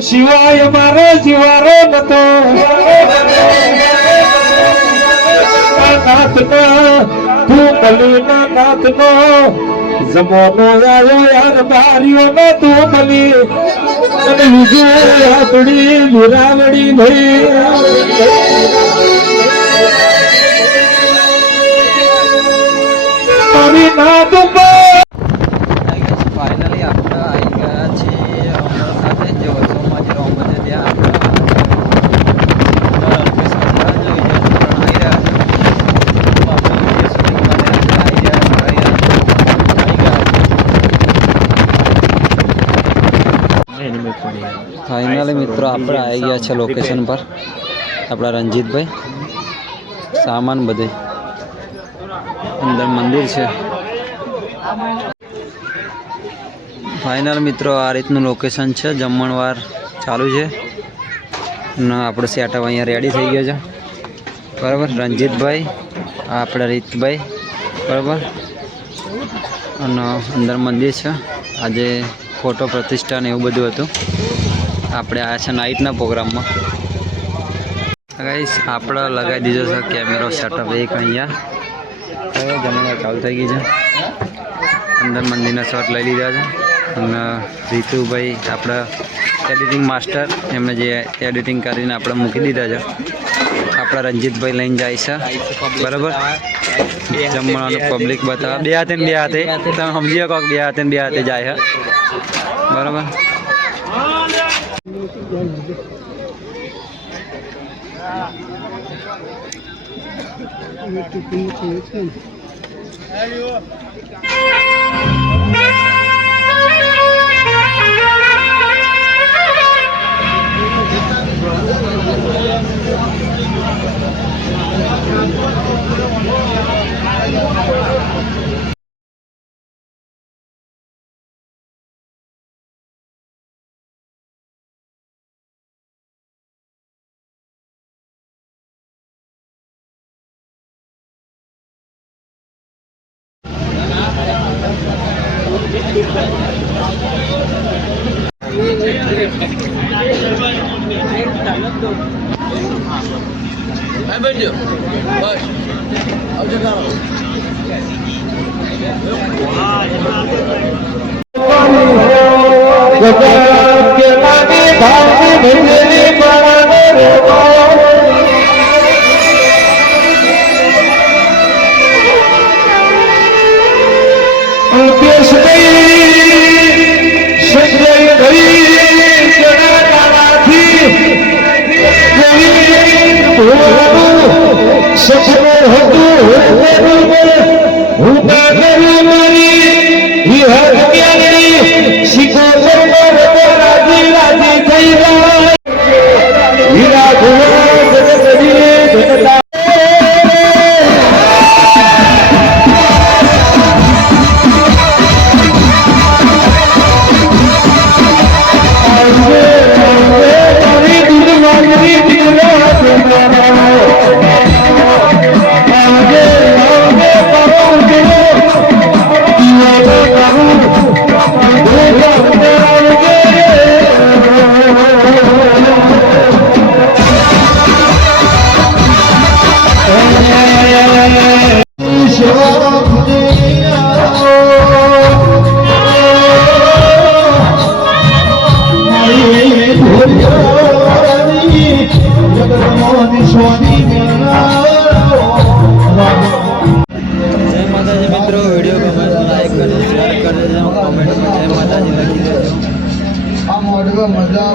શિવાય મારો જીવારો નતો નાથ તું બલીના નાથ નો જમોનો આવ્યો યાર બારીઓ નો તું બલી અને વિજય આપડી મુરાવડી ભાઈ તારી નાથ फाइनली આપણે આવી ગયા છીએ અમર ખાતે જો સોમાજી રોમજે ત્યાં फाइनली મિત્રો આપણે આવી ગયા છે લોકેશન પર આપણા રંજીતભાઈ સામાન બધે અંદર મંદિર છે फाइनल मित्रों आ रीतनु लोकेशन है जमणवार चालू है આપણે સેટઅપ અહીંયા રેડી થઈ ગયો છે બરાબર રંજીતભાઈ આપણા રીતભાઈ બરાબર અને અંદર મંદિર છે આજે ફોટો પ્રતિષ્ઠા ને એવું બધું હતું આપણે આયા છે નાઇટના પ્રોગ્રામમાં ગાઈસ આપણે લગાવી દીધો છે કેમેરો સેટઅપ એક અહીંયા જમણવાર ચાલુ થઈ ગઈ છે અંદર મંદિરના શોટ લઈ લીધા છે અને રીતુભાઈ આપણા એડિટિંગ માસ્ટર એમને જે એડિટિંગ કરીને આપણે મૂકી દીધા છે આપણા રંજીતભાઈ લઈને જાય છે બરાબર જમવાનું પબ્લિક બતાવે બે હાથે તમે સમજી શકો બે હાથે જાય છે બરાબર આ મોડવા મજા